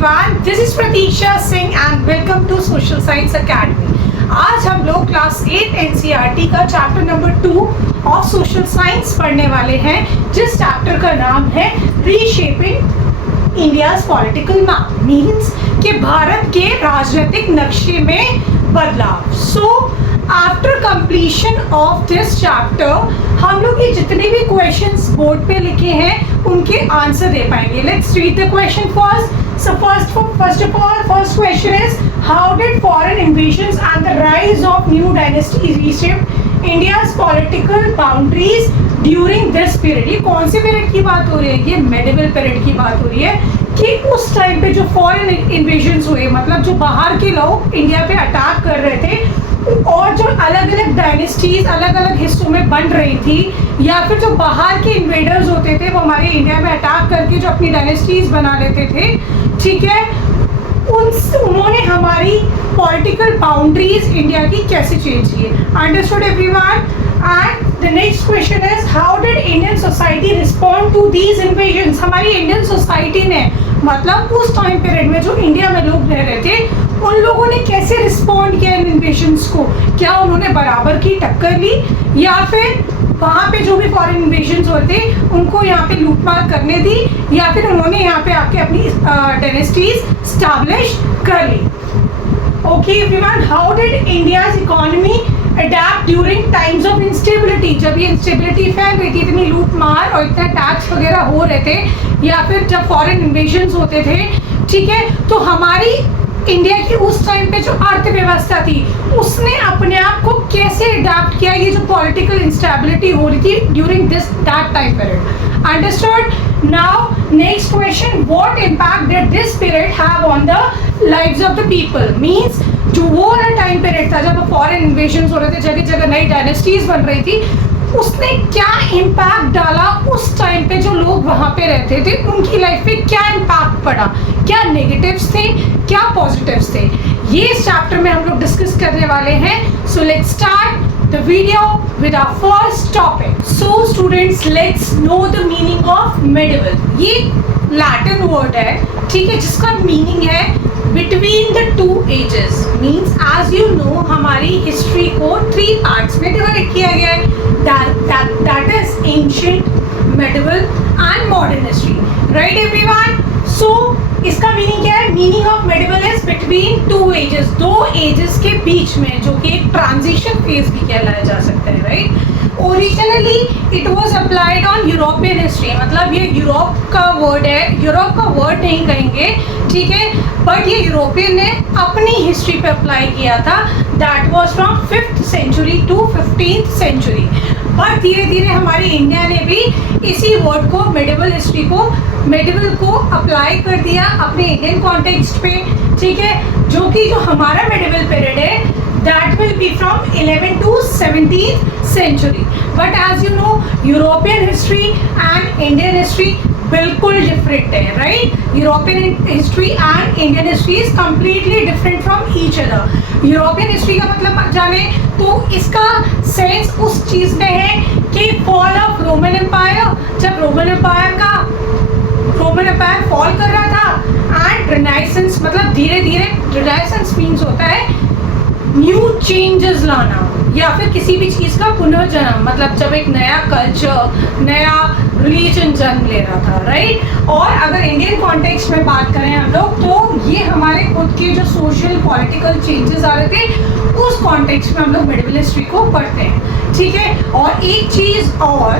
everyone, this is Pratisha Singh and welcome to Social Science Academy. आज हम लोग class 8 NCERT का chapter number 2 of social science पढ़ने वाले हैं, जिस चैप्टर का नाम है reshaping India's political map, means कि भारत के राजनीतिक नक्शे में बदलाव. So after completion of this chapter हम लोग ये जितने भी क्वेश्चंस बोर्ड पे लिखे हैं उनके आंसर दे पाएंगे. Let's read the question first. So first of all, first question is, how did foreign invasions and the rise of new dynasties reshape India's political boundaries during this period? ये कौन से period की बात हो रही है? ये मेडिवल पीरियड की बात हो रही है कि उस टाइम पे जो फॉरेन इन्वेजन्स हुए, मतलब जो बाहर के लोग इंडिया पे अटैक कर रहे थे और जो अलग अलग डायनेस्टीज अलग अलग हिस्सों में बन रही थी, या फिर जो बाहर के इन्वेडर्स होते थे वो हमारे इंडिया में अटैक करके जो अपनी डायनेस्टीज बना लेते थे, ठीक है, उन्होंने हमारी पॉलिटिकल बाउंड्रीज इंडिया की कैसे चेंज की. Understood everyone? And the next question is, how did Indian society respond to these invasions? हमारी इंडियन सोसाइटी ने, मतलब उस टाइम पीरियड में जो इंडिया में लोग रह रहे थे उन लोगों ने कैसे रिस्पॉन्ड किया इन इन्वेजन्स को? क्या उन्होंने बराबर की टक्कर ली, या फिर वहाँ पे जो भी फॉरेन इन्वेजन्स होते उनको यहाँ पे लूटमार करने दी, या फिर उन्होंने यहाँ पे आके अपनी डायनेस्टीज स्टैब्लिश कर ली. Okay everyone, how did India's economy adapt during times of instability? जब ये इंस्टेबिलिटी फैल रही थी, इतनी लूटमार और इतना टैक्स वगैरह हो रहे थे, या फिर जब फॉरेन इन्वेजन्स होते थे, ठीक है, तो हमारी इंडिया की उस टाइम पे जो अर्थव्यवस्था थी उसने अपने आप को कैसे अडैप्ट किया ये जो पॉलिटिकल इंस्टेबिलिटी हो रही थी during this that time period. Understood? Now next question, what impact did this period have on the lives of the people? Means जो वो वाला टाइम पीरियड था जब फॉरेन इन्वेजन्स हो रहे थे, जगह जगह नई डायनेस्टीज बन रही थी, उसने क्या इम्पैक्ट डाला उस टाइम पे जो लोग वहाँ पे रहते थे उनकी लाइफ पे? क्या इम्पैक्ट पड़ा? क्या नेगेटिव्स थे, क्या पॉजिटिव्स थे? ये इस चैप्टर में हम लोग डिस्कस करने वाले हैं. So let's start the video with our first topic. So students, let's know the meaning of medieval. ये लैटिन वर्ड है, ठीक है, जिसका मीनिंग है between the two ages. Means as you know हमारी हिस्ट्री को 3 पार्ट्स में डिवाइड किया गया है. that is ancient, medieval and modern history. Right everyone? So इसका मीनिंग क्या है? Meaning of medieval is between 2 ages, 2 ages के बीच में, जो कि एक ट्रांजिशन फेज भी कहलाया जा सकता है. Right? Originally it was applied on European history, मतलब ये यूरोप का वर्ड है, यूरोप का वर्ड नहीं कहेंगे, ठीक है, बट ये यूरोपियन ने अपनी हिस्ट्री पे अप्लाई किया था. That was from 5th century to 15th century. But धीरे धीरे हमारी इंडिया ने भी इसी वर्ड को, मेडिवल हिस्ट्री को, मेडिवल को अप्लाई कर दिया अपने इंडियन कॉन्टेक्स्ट पे, ठीक है, जो कि जो हमारा मेडिवल पीरियड है that will be from 11th to 17th century. But as you know, European history and Indian history बिल्कुल डिफरेंट है. Right? European history and Indian history is completely different from each other. European history का मतलब जाने तो इसका sense उस चीज़ में है कि फॉल ऑफ रोमन एम्पायर, जब रोमन एम्पायर फॉल कर रहा था, एंड रिनाइसेंस, मतलब धीरे धीरे रिनाइसेंस मीन्स होता है न्यू चेंजेस लाना, या फिर किसी भी चीज़ का पुनर्जन्म, मतलब जब एक नया कल्चर, नया रिलीजन जन्म ले रहा था. राइट? और अगर इंडियन कॉन्टेक्स्ट में बात करें हम लोग, तो ये हमारे खुद के जो सोशल पॉलिटिकल चेंजेस आ रहे थे उस कॉन्टेक्स्ट में हम लोग मेडिवल हिस्ट्री को पढ़ते हैं. ठीक है? और एक चीज़ और,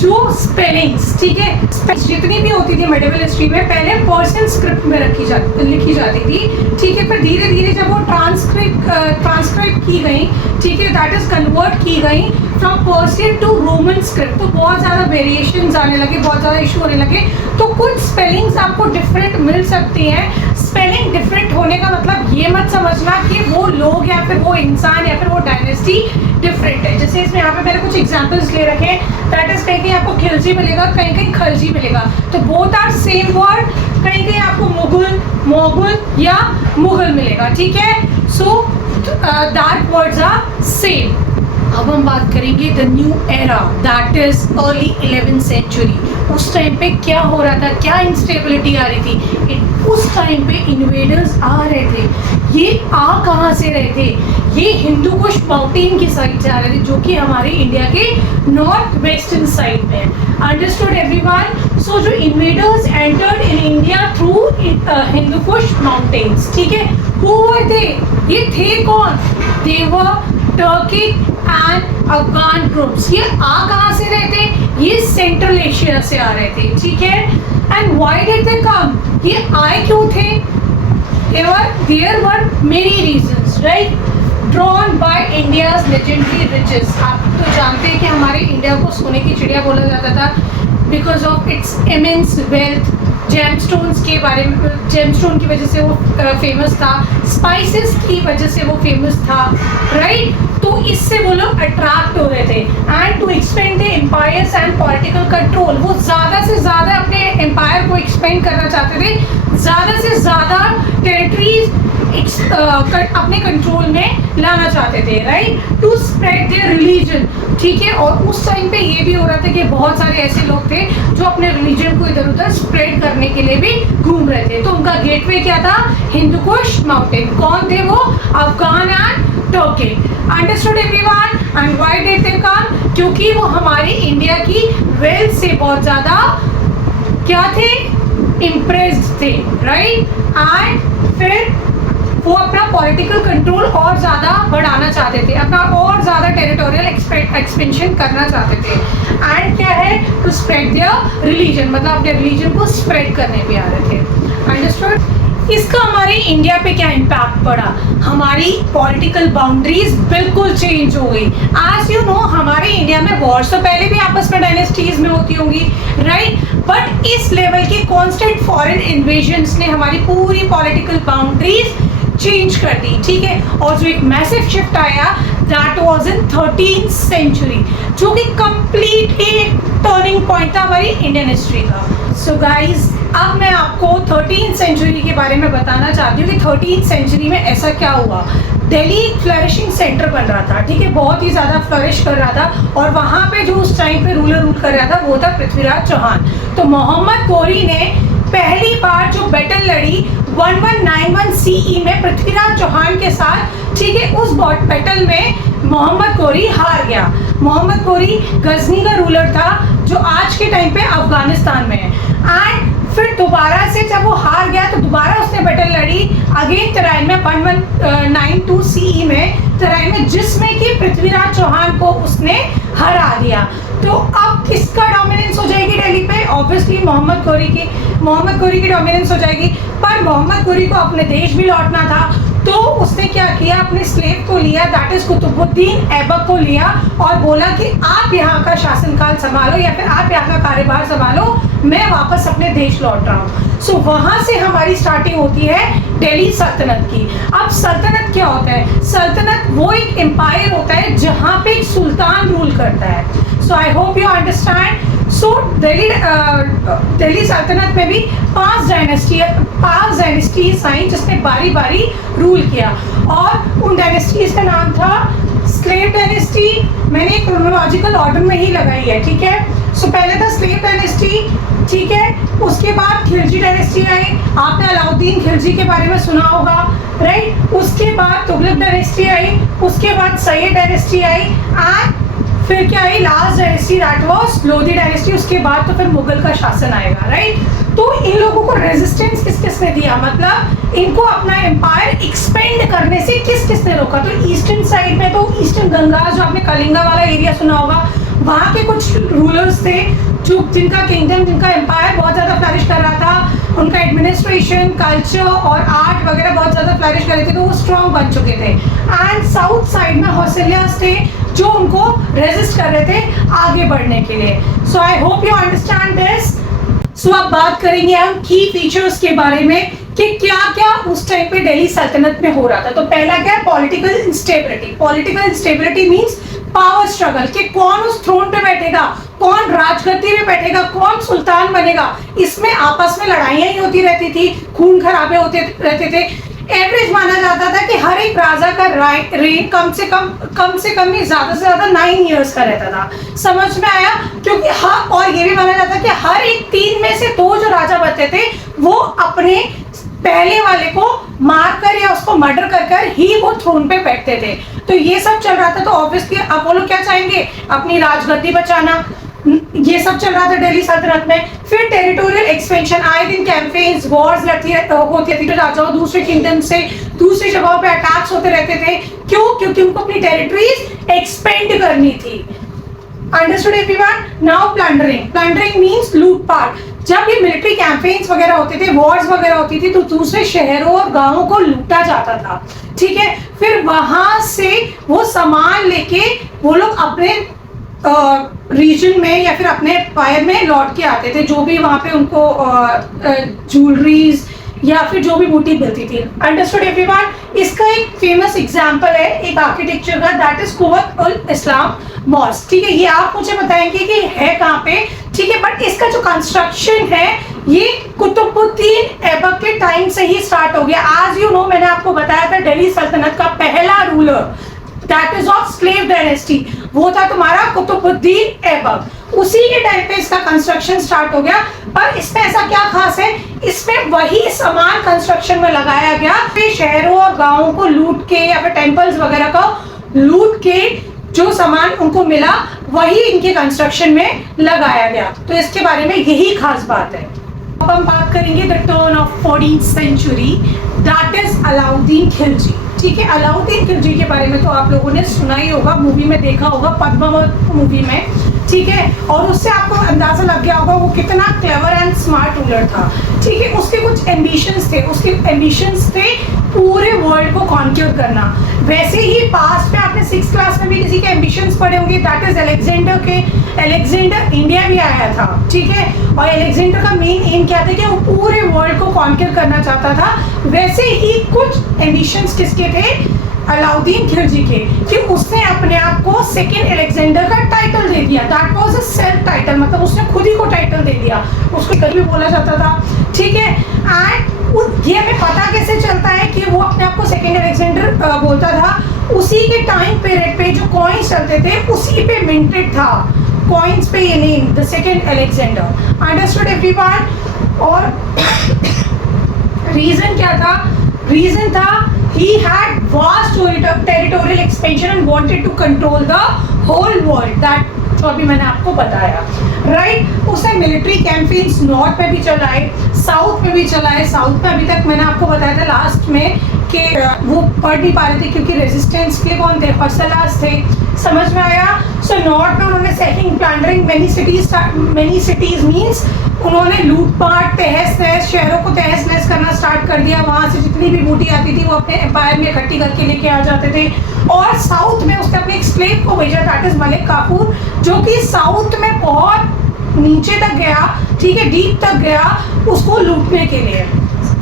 जो स्पेलिंग्स, ठीक है, जितनी भी होती थी मेडिवल हिस्ट्री में पहले पर्शियन स्क्रिप्ट में लिखी जाती थी, ठीक है, फिर धीरे धीरे जब वो ट्रांसक्राइब की गई, ठीक है, दैट इज कन्वर्ट की गई from Persian to Roman script, तो बहुत ज़्यादा वेरिएशंस आने लगे, बहुत ज़्यादा इशू होने लगे. तो कुछ स्पेलिंग्स आपको डिफरेंट मिल सकती हैं. स्पेलिंग डिफरेंट होने का मतलब ये मत समझना कि वो लोग या फिर वो इंसान या फिर वो डायनेस्टी डिफरेंट है. जैसे इसमें यहाँ पे मैंने कुछ एग्जांपल्स ले रखे हैं. दैट इज कहीं कहीं आपको खिलजी मिलेगा, कहीं कहीं खलजी मिलेगा, तो बोथ आर सेम वर्ड. कहीं कहीं आपको मोगल या मुगल मिलेगा. ठीक है? So that words are same. अब हम बात करेंगे the new era, that is early 11th century. उस टाइम पे क्या हो रहा था, क्या इंस्टेबिलिटी आ रही थी, उस टाइम पे इन्वेडर्स आ रहे थे। ये आ कहाँ से रहे थे, ये हिंदू कुश माउंटेन की साइड से आ रहे थे, जो कि हमारे इंडिया के नॉर्थ वेस्टर्न साइड में। Understood everyone? सो जो invaders entered in India through Hindu Kush mountains, ठीक है, हु वर दे, ये थे कौन, they were Turkic and Afghan groups. ये आ कहाँ से रहे थे, ये सेंट्रल एशिया से आ रहे थे, ठीक है। एंड व्हाई डिड दे कम, ये आए क्यों थे, there were many reasons, right? Drawn by India's legendary riches। आप तो जानते हैं कि हमारे इंडिया को सोने की चिड़िया बोला जाता था because of its immense wealth। Gemstones के बारे में, जेमस्टोन की वजह से वो फेमस था, स्पाइसेस की वजह से वो फेमस था, राइट? तो इससे वो लोग अट्रैक्ट हो रहे थे and to expand the empires and political control. वो ज़्यादा से ज़्यादा अपने एम्पायर को एक्सपेंड करना चाहते थे, ज़्यादा से ज़्यादा टेरिटरीज अपने कंट्रोल में लाना चाहते थे, right? To spread their religion, ठीक है। और उस टाइम पे ये भी हो रहा था कि बहुत सारे ऐसे लोग थे जो अपने रिलीजन को इधर उधर स्प्रेड करने के लिए भी घूम रहे थे। तो उनका गेटवे क्या था, हिंदू कुश माउंटेन। कौन थे वो, Afghan and Turkic. Understood everyone? And why did they come, क्योंकि वो हमारी इंडिया की वेल्थ से बहुत ज़्यादा क्या थे, इम्प्रेस्ड थे, राइट? एंड फिर वो अपना पॉलिटिकल कंट्रोल और ज़्यादा बढ़ाना चाहते थे, अपना और ज़्यादा टेरिटोरियल एक्सपेंशन करना चाहते थे। एंड क्या है, टू स्प्रेड देयर रिलीजन, मतलब अपने रिलीजन को स्प्रेड करने भी आ रहे थे। अंडरस्टूड? इसका हमारे इंडिया पे क्या इम्पैक्ट पड़ा, हमारी पॉलिटिकल बाउंड्रीज बिल्कुल चेंज हो गई। आज यू नो हमारे इंडिया में वॉर्स तो पहले भी आपस में डायनेस्टीज में होती होंगी, राइट? बट इस लेवल की कॉन्स्टेंट फॉरेन इन्वेजन्स ने हमारी पूरी पॉलिटिकल बाउंड्रीज चेंज कर दी, ठीक है। और जो एक मैसिव शिफ्ट आया that was in 13th century, जो कि कंप्लीटली टर्निंग पॉइंट था हमारी इंडियन हिस्ट्री का। सो गाइज, अब मैं आपको 13th सेंचुरी के बारे में बताना चाहती हूँ कि 13th सेंचुरी में ऐसा क्या हुआ। दिल्ली एक फ्लरिशिंग सेंटर बन रहा था, ठीक है, बहुत ही ज़्यादा फ्लरिश कर रहा था। और वहाँ पे जो उस टाइम पे रूल कर रहा था वो था पृथ्वीराज चौहान। तो मोहम्मद गौरी ने पहली बार जो बैटल लड़ी 1191 CE में पृथ्वीराज चौहान के साथ, ठीक है, उस बैटल में मोहम्मद गौरी हार गया। मोहम्मद गौरी गजनी का रूलर था जो आज के टाइम पे अफगानिस्तान में है। एंड फिर दोबारा से जब वो हार गया तो दोबारा उसने बैटल लड़ी अगेन तराइन में 1192 CE में, तराइन में, जिसमें कि पृथ्वीराज चौहान को उसने हरा दिया। तो अब किसका डोमिनेंस हो जाएगी दिल्ली पे, ऑब्वियसली मोहम्मद गौरी की डोमिनेंस हो जाएगी। पर मोहम्मद गौरी को अपने देश भी लौटना था, तो उसने क्या किया, अपने स्लेव को लिया, दैट इज कुतुबुद्दीन ऐबक को लिया और बोला कि आप यहाँ का शासनकाल संभालो या फिर आप यहाँ का कार्यभार संभालो, मैं वापस अपने देश लौट रहा हूँ। सो वहाँ से हमारी स्टार्टिंग होती है दिल्ली सल्तनत की। अब सल्तनत क्या होता है, सल्तनत वो एक एम्पायर होता है जहाँ पे एक सुल्तान रूल करता है। सो आई होप यू अंडरस्टैंड। सो दिल्ली सल्तनत में भी 5 डायनेस्टीज आई जिसने बारी बारी रूल किया, और उन डायनेस्टीज का नाम था स्लेव डायनेस्टी। मैंने क्रोनोलॉजिकल ऑर्डर में ही लगाई है, ठीक है। सो पहले था स्लेव डायनेस्टी, ठीक है, उसके बाद खिलजी डायनेस्टी आई, आपने अलाउद्दीन खिलजी के बारे में सुना होगा, राइट। उसके बाद तुगलक डायनेस्टी आई, उसके बाद सैयद डायनेस्टी आई, एंड फिर क्या आई, last dynasty that was Lodi dynasty. उसके बाद तो फिर मुगल का शासन आएगा, राइट। तो इन लोगों को रेजिस्टेंस किस किसने दिया, मतलब इनको अपना एम्पायर एक्सपेंड करने से किस किसने रोका। तो ईस्टर्न साइड में तो ईस्टर्न गंगा, जो आपने कलिंगा वाला एरिया सुना होगा, वहाँ के कुछ रूलर्स थे जो जिनका किंगडम, जिनका एम्पायर बहुत ज़्यादा फ्लरिश कर रहा था, उनका एडमिनिस्ट्रेशन, कल्चर और आर्ट वगैरह बहुत ज़्यादा फ्लरिश कर रहे थे, तो वो स्ट्रॉन्ग बन चुके थे। एंड साउथ साइड में हौसलियास थे जो उनको रेजिस्ट कर रहे थे आगे बढ़ने के लिए। So I hope you understand this. So अब बात करेंगे हम की फीचर्स के बारे में कि क्या क्या उस टाइम पे दिल्ली सल्तनत में हो रहा था। तो पहला क्या है, political instability. Political instability means power struggle, कि कौन उस थ्रोन पे बैठेगा, कौन राजगद्दी पे बैठेगा, कौन सुल्तान बनेगा। इसमें आपस में लड़ाइयाँ ही होती रहती थी, खून खराबे होते रहते थे। एवरेज माना जाता था कि हर एक राजा का रेन कम से कम नहीं, ज्यादा से ज्यादा 9 इयर्स का रहता था। समझ में आया? क्योंकि और ये भी माना जाता कि हर एक 3 में से 2 जो राजा बचे थे वो अपने पहले वाले को मार कर या उसको मर्डर कर ही वो थ्रोन पे बैठते थे। तो ये सब चल रहा था, तो ऑब्वियसली अब वो लोग क्या चाहेंगे? अपनी राजगद्दी बचाना। ये सब चल रहा था दिल्ली सल्तनत में। फिर टेरिटोरियल एक्सपेंशन, आए दिन कैंपेन्स, वॉर्स होती थी, तो राजाओं दूसरे किंगडम से दूसरी जगहों पे अटैक्स होते रहते थे। क्यों? क्योंकि उनको अपनी टेरिटरीज एक्सपेंड करनी थी। Understood everyone? Now plundering means लूटपाट। जब ये मिलिट्री कैंपेन्स वगैरह होते थे, वॉर्स वगैरह होती थी, तो दूसरे शहरों और गांवों को लूटा जाता था। ठीक है, फिर वहां से वो सामान लेके वो लोग अपने रीजन में या फिर अपने एम्पायर में लौट के आते थे, जो भी वहां पे उनको ज्वेलरीज या फिर जो भी बूटी मिलती थी। Understood everyone? इसका एक फेमस एग्जांपल है एक आर्किटेक्चर का, that is Quwwat ul Islam mosque. ठीक है, ये आप मुझे बताएंगे कि है कहाँ पे। ठीक है, बट इसका जो कंस्ट्रक्शन है ये कुतुबुद्दीन ऐबक के टाइम से ही स्टार्ट हो गया। आज यू नो, मैंने आपको बताया था दिल्ली सल्तनत का पहला ruler that is of slave dynasty, वो था तुम्हारा कुतुबुद्दीन ऐबक। उसी के टाइम पे इसका कंस्ट्रक्शन स्टार्ट हो गया। पर इसमें ऐसा क्या खास है? इसमें वही सामान कंस्ट्रक्शन में लगाया गया, फिर शहरों और गांवों को लूट के या फिर टेम्पल्स वगैरह को लूट के जो सामान उनको मिला वही इनके कंस्ट्रक्शन में लगाया गया। तो इसके बारे में यही खास बात है। अब हम बात करेंगे the turn of 14th century, that is Alauddin Khilji. ठीक है, अलाउद्दीन खिलजी के बारे में तो आप लोगों ने सुना ही होगा, मूवी में देखा होगा, पद्मावत मूवी में। ठीक है, और उससे आपको अंदाजा लग गया होगा वो कितना क्लेवर एंड स्मार्ट रूलर था। ठीक है, उसके कुछ एम्बिशंस थे, उसके एम्बिशंस थे पूरे वर्ल्ड को कॉन्क्यूर करना। वैसे ही पास्ट में आपने 6th क्लास में भी किसी के एम्बिशंस पढ़े होंगे, दैट इज अलेक्जेंडर इंडिया भी आया था। ठीक है, और अलेक्जेंडर का मेन एम क्या था कि वो पूरे वर्ल्ड को कॉन्क्यूर करना चाहता था। वैसे ही कुछ एम्बिशंस किसके थे? अलाउद्दीन खिलजी के, कि उसने अपने आप को सेकेंड अलेक्जेंडर का टाइटल दे दिया। That was a self title, मतलब उसने खुद ही को टाइटल दे दिया, उसको कभी भी बोला जाता था। ठीक है, एंड ये हमें पता कैसे चलता है कि वो अपने आप को सेकेंड अलेक्जेंडर बोलता था? उसी के टाइम पीरियड पे जो कॉइन्स चलते थे उसी पे मिंटेड था कॉइन्स पे ये name, the second Alexander. Understood everyone? और रीजन क्या था? रीजन था he had vast territorial expansion and wanted to control the whole world, that जो अभी मैंने आपको बताया, राइट? उसने मिलिट्री कैंपेन्स नॉर्थ में भी चलाए, साउथ में भी चलाए। साउथ में अभी तक मैंने आपको बताया था लास्ट में कि वो पढ़ नहीं पा रहे थे क्योंकि रेजिस्टेंस के कौन थे? फसलास थे। समझ में आया? सो नॉर्थ में उन्होंने sacking, plundering many cities means उन्होंने लूटपाट, तहस नहस, शहरों को तहस नहस करना स्टार्ट कर दिया। वहाँ से जितनी भी बूटी आती थी वो अपने एम्पायर में इकट्ठी करके लेके आ जाते थे। और साउथ में उसने अपने एक स्लेव को भेजा, दैट इज मलिक काफूर, जो कि साउथ में बहुत नीचे तक गया, ठीक है, डीप तक गया उसको लूटने के लिए,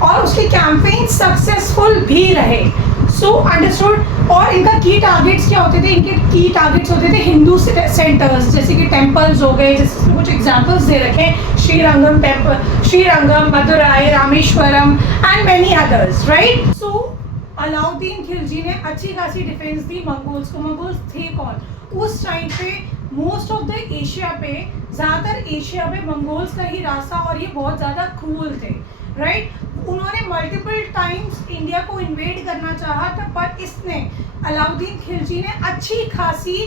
और उसके कैंपेन सक्सेसफुल भी रहे। So understood? और इनका की टारगेट्स क्या होते थे? इनके की टारगेट्स होते थे हिंदू सेंटर्स, जैसे कि टेम्पल्स हो गए, जैसे कुछ एग्जांपल्स दे रखे, Srirangam temple, Srirangam, Madurai, Rameswaram and many others, right? So Alauddin Khilji ने अच्छी खासी डिफेंस दी मंगोल्स को। मंगोल्स थे कौन? उस टाइम पे मोस्ट ऑफ द एशिया पे, ज़्यादातर एशिया पे मंगोल्स का ही राज था और ये बहुत ज़्यादा क्रूअल थे, राइट? उन्होंने मल्टीपल टाइम्स इंडिया को इन्वेड करना चाहा था, पर इसने, अलाउद्दीन खिलजी ने अच्छी खासी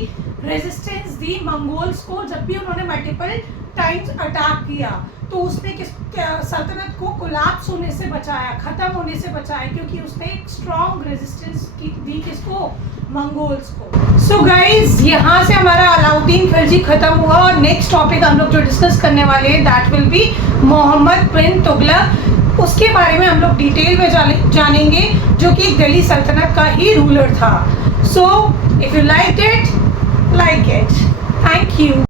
रेजिस्टेंस दी मंगोल्स को। जब भी उन्होंने मल्टीपल टाइम्स अटैक किया तो उसने सल्तनत को कोलैप्स होने से बचाया, ख़त्म होने से बचाया, क्योंकि उसने एक स्ट्रॉन्ग रेजिस्टेंस दी किसको? मंगोल्स को। सो गाइज, यहाँ से हमारा अलाउद्दीन खिलजी खत्म हुआ और नेक्स्ट टॉपिक हम लोग जो डिस्कस करने वाले हैं दैट विल बी मोहम्मद बिन तुगलक। उसके बारे में हम लोग डिटेल में जानेंगे, जो कि दिल्ली सल्तनत का ही रूलर था। So if you like it, thank you.